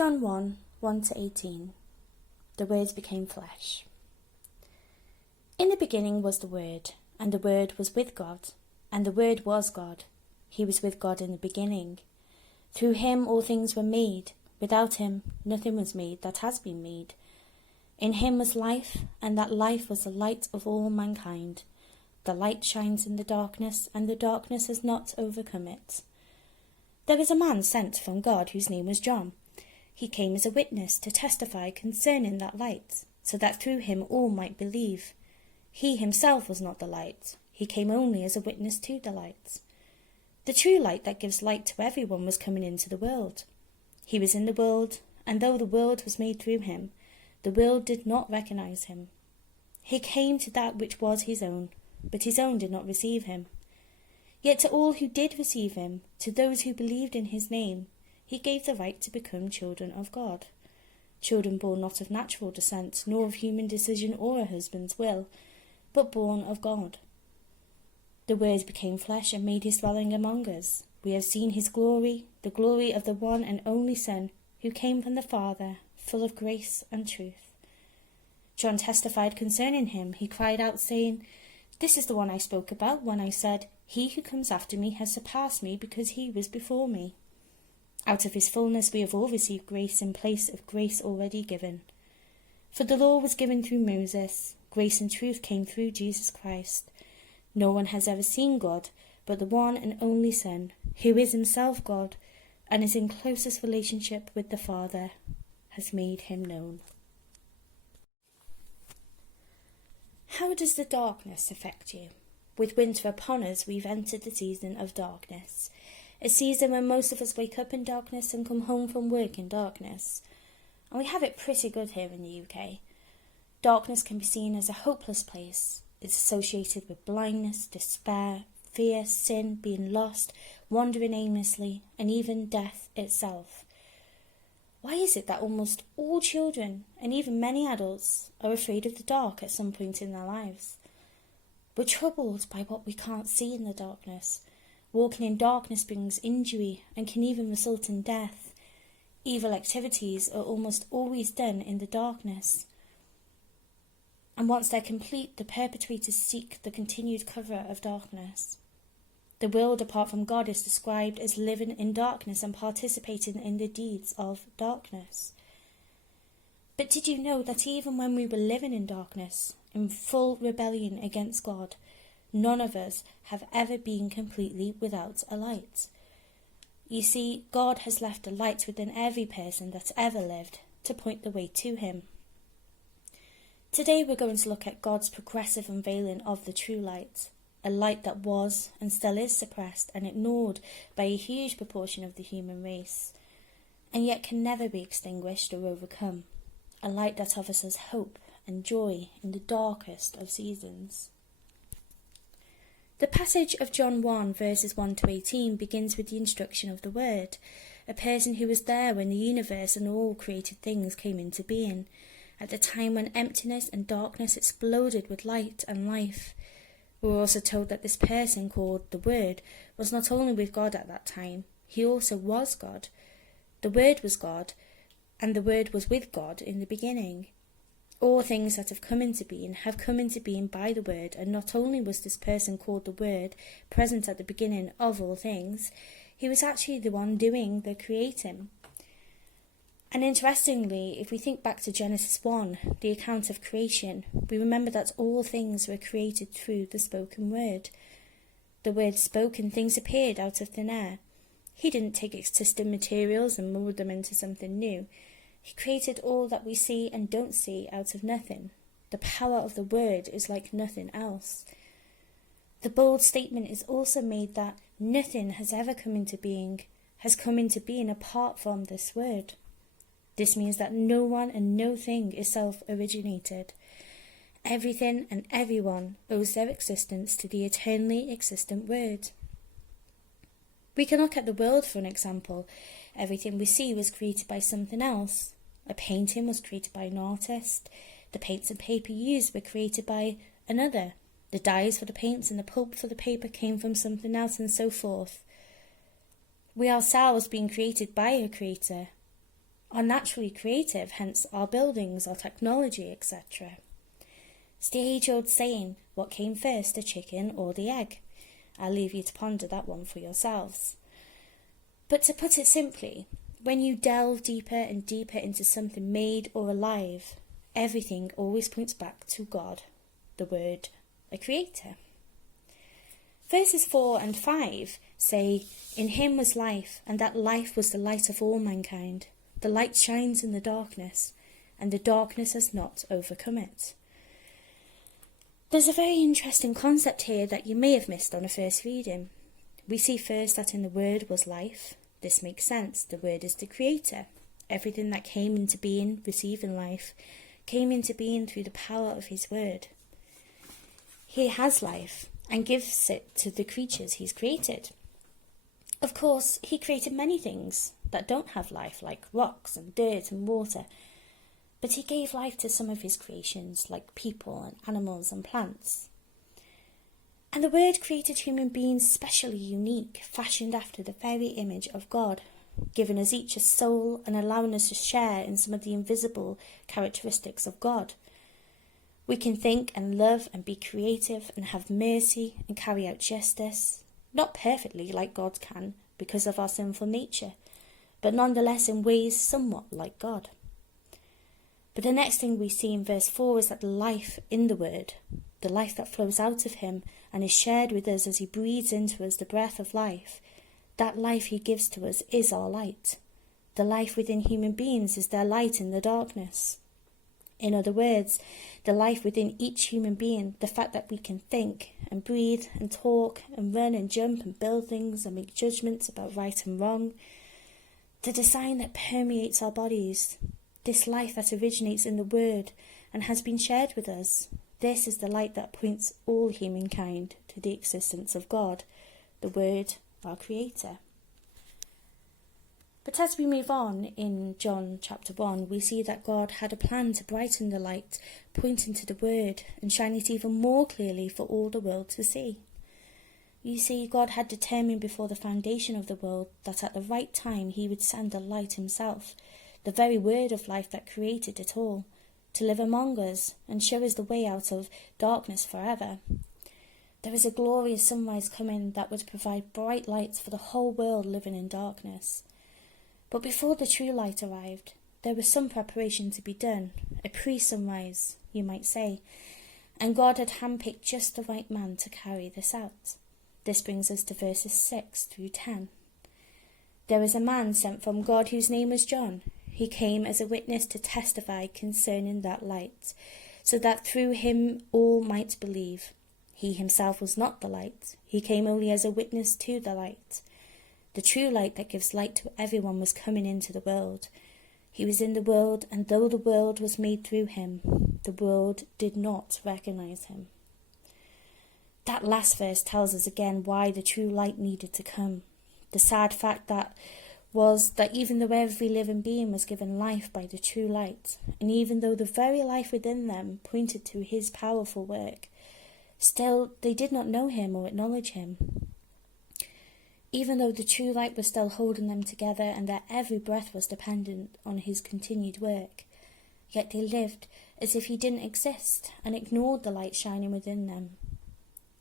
John 1, 1-18. The Word became flesh. In the beginning was the Word, and the Word was with God, and the Word was God. He was with God in the beginning. Through him all things were made. Without him nothing was made that has been made. In him was life, and that life was the light of all mankind. The light shines in the darkness, and the darkness has not overcome it. There was a man sent from God whose name was John. He came as a witness to testify concerning that light, so that through him all might believe. He himself was not the light. He came only as a witness to the light. The true light that gives light to everyone was coming into the world. He was in the world, and though the world was made through him, the world did not recognize him. He came to that which was his own, but his own did not receive him. Yet to all who did receive him, to those who believed in his name, he gave the right to become children of God. Children born not of natural descent, nor of human decision or a husband's will, but born of God. The Word became flesh and made his dwelling among us. We have seen his glory, the glory of the one and only Son, who came from the Father, full of grace and truth. John testified concerning him. He cried out, saying, "This is the one I spoke about when I said, 'He who comes after me has surpassed me because he was before me.' Out of his fullness we have all received grace in place of grace already given. For the law was given through Moses, grace and truth came through Jesus Christ. No one has ever seen God, but the one and only Son, who is himself God and is in closest relationship with the Father, has made him known." How does the darkness affect you? With winter upon us, we've entered the season of darkness. A season when most of us wake up in darkness and come home from work in darkness. And we have it pretty good here in the UK. Darkness can be seen as a hopeless place. It's associated with blindness, despair, fear, sin, being lost, wandering aimlessly, and even death itself. Why is it that almost all children, and even many adults, are afraid of the dark at some point in their lives? We're troubled by what we can't see in the darkness. Walking in darkness brings injury and can even result in death. Evil activities are almost always done in the darkness. And once they're complete, the perpetrators seek the continued cover of darkness. The world apart from God is described as living in darkness and participating in the deeds of darkness. But did you know that even when we were living in darkness, in full rebellion against God, none of us have ever been completely without a light? You see, God has left a light within every person that's ever lived to point the way to him. Today we're going to look at God's progressive unveiling of the true light, a light that was and still is suppressed and ignored by a huge proportion of the human race, and yet can never be extinguished or overcome, a light that offers us hope and joy in the darkest of seasons. The passage of John 1 verses 1-18 begins with the instruction of the Word, a person who was there when the universe and all created things came into being, at the time when emptiness and darkness exploded with light and life. We're also told that this person called the Word was not only with God at that time, he also was God. The Word was God, and the Word was with God in the beginning. All things that have come into being by the Word, and not only was this person called the Word present at the beginning of all things, he was actually the one doing the creating. And interestingly, if we think back to Genesis 1, the account of creation, we remember that all things were created through the spoken word. The word spoke and things appeared out of thin air. He didn't take existing materials and mold them into something new. He created all that we see and don't see out of nothing. The power of the word is like nothing else. The bold statement is also made that nothing has ever come into being apart from this word. This means that no one and no thing is self-originated. Everything and everyone owes their existence to the eternally existent Word. We can look at the world for an example. Everything we see was created by something else. A painting was created by an artist. The paints and paper used were created by another. The dyes for the paints and the pulp for the paper came from something else, and so forth. We ourselves being created by a creator. are naturally creative, hence our buildings, our technology, etc. It's the age-old saying, what came first, the chicken or the egg? I'll leave you to ponder that one for yourselves. But to put it simply, when you delve deeper and deeper into something made or alive, everything always points back to God, the Word, a creator. Verses 4 and 5 say, in him was life, and that life was the light of all mankind. The light shines in the darkness, and the darkness has not overcome it. There's a very interesting concept here that you may have missed on a first reading. We see first that in the Word was life. This makes sense. The Word is the creator. Everything that came into being, receiving life, came into being through the power of his Word. He has life and gives it to the creatures he's created. Of course, he created many things that don't have life, like rocks and dirt and water, but he gave life to some of his creations, like people and animals and plants. And the Word created human beings specially unique, fashioned after the very image of God, giving us each a soul and allowing us to share in some of the invisible characteristics of God. We can think and love and be creative and have mercy and carry out justice, not perfectly like God can because of our sinful nature, but nonetheless in ways somewhat like God. But the next thing we see in verse 4 is that the life in the Word, the life that flows out of him and is shared with us as he breathes into us the breath of life, that life he gives to us is our light. The life within human beings is their light in the darkness. In other words, the life within each human being, the fact that we can think and breathe and talk and run and jump and build things and make judgments about right and wrong, the design that permeates our bodies, this life that originates in the Word and has been shared with us, this is the light that points all humankind to the existence of God, the Word, our Creator. But as we move on in John chapter 1, we see that God had a plan to brighten the light, pointing to the Word and shine it even more clearly for all the world to see. You see, God had determined before the foundation of the world that at the right time he would send the light himself, the very Word of life that created it all, to live among us and show us the way out of darkness forever. There is a glorious sunrise coming that would provide bright lights for the whole world living in darkness. But before the true light arrived, there was some preparation to be done, a pre-sunrise, you might say, and God had handpicked just the right man to carry this out. This brings us to verses 6 through 10. There was a man sent from God whose name was John. He came as a witness to testify concerning that light, so that through him all might believe. He himself was not the light. He came only as a witness to the light. The true light that gives light to everyone was coming into the world. He was in the world, and though the world was made through him, the world did not recognize him. That last verse tells us again why the true light needed to come. The sad fact that was that even though every living being was given life by the true light, and even though the very life within them pointed to his powerful work, still they did not know him or acknowledge him. Even though the true light was still holding them together and their every breath was dependent on his continued work, yet they lived as if he didn't exist and ignored the light shining within them.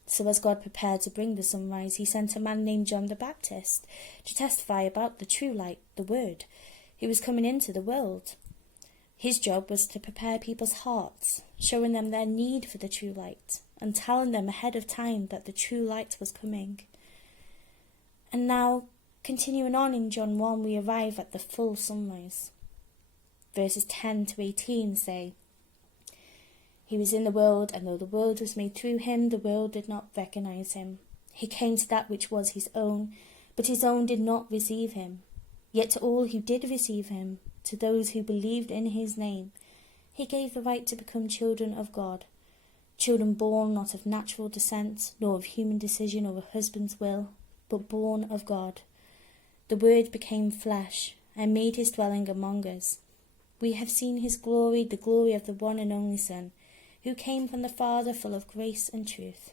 So as God prepared to bring the sunrise, he sent a man named John the Baptist to testify about the true light, the Word, who was coming into the world. His job was to prepare people's hearts, showing them their need for the true light and telling them ahead of time that the true light was coming. And now, continuing on in John 1, we arrive at the full sunrise. Verses 10 to 18 say, He was in the world, and though the world was made through him, the world did not recognize him. He came to that which was his own, but his own did not receive him. Yet to all who did receive him, to those who believed in his name, he gave the right to become children of God, children born not of natural descent, nor of human decision or a husband's will, but born of God. The Word became flesh, and made his dwelling among us. We have seen his glory, the glory of the one and only Son, who came from the Father, full of grace and truth.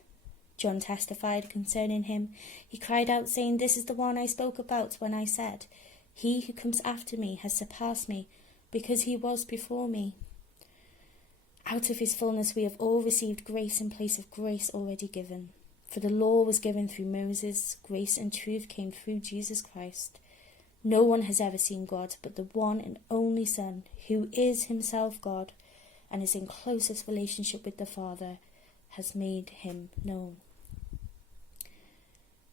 John testified concerning him. He cried out, saying, This is the one I spoke about when I said, He who comes after me has surpassed me, because he was before me. Out of his fullness we have all received grace in place of grace already given. For the law was given through Moses, grace and truth came through Jesus Christ. No one has ever seen God but the one and only Son, who is himself God and is in closest relationship with the Father, has made him known.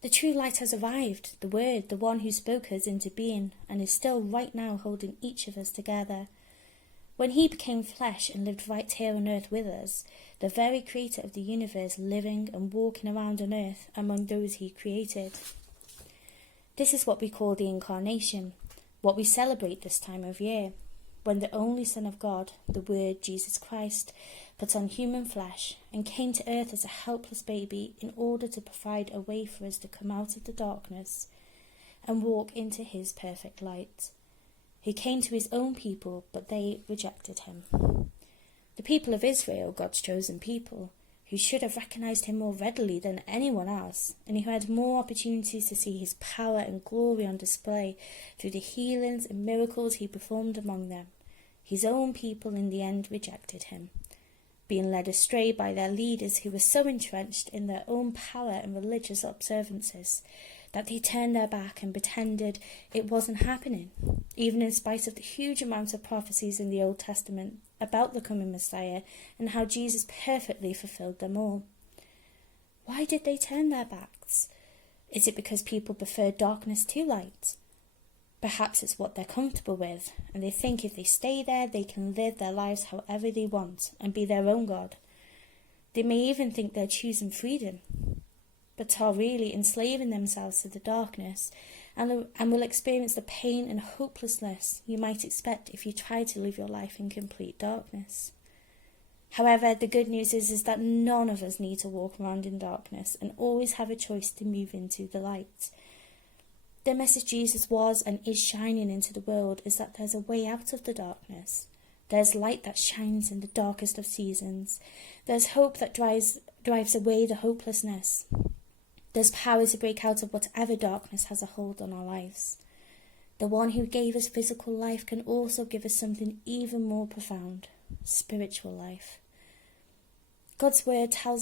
The true light has arrived, the Word, the one who spoke us into being, and is still right now holding each of us together. When he became flesh and lived right here on earth with us, the very creator of the universe living and walking around on earth among those he created. This is what we call the Incarnation, what we celebrate this time of year, when the only Son of God, the Word Jesus Christ, put on human flesh and came to earth as a helpless baby in order to provide a way for us to come out of the darkness and walk into his perfect light. He came to his own people, but they rejected him. The people of Israel, God's chosen people, who should have recognized him more readily than anyone else, and who had more opportunities to see his power and glory on display through the healings and miracles he performed among them. His own people in the end rejected him, being led astray by their leaders who were so entrenched in their own power and religious observances that they turned their back and pretended it wasn't happening, even in spite of the huge amount of prophecies in the Old Testament about the coming Messiah and how Jesus perfectly fulfilled them all. Why did they turn their backs? Is it because people prefer darkness to light? Perhaps it's what they're comfortable with, and they think if they stay there, they can live their lives however they want and be their own God. They may even think they're choosing freedom, but are really enslaving themselves to the darkness and will experience the pain and hopelessness you might expect if you try to live your life in complete darkness. However, the good news is that none of us need to walk around in darkness and always have a choice to move into the light. The message Jesus was and is shining into the world is that there's a way out of the darkness. There's light that shines in the darkest of seasons. There's hope that drives away the hopelessness. There's power to break out of whatever darkness has a hold on our lives. The one who gave us physical life can also give us something even more profound, spiritual life. God's word tells us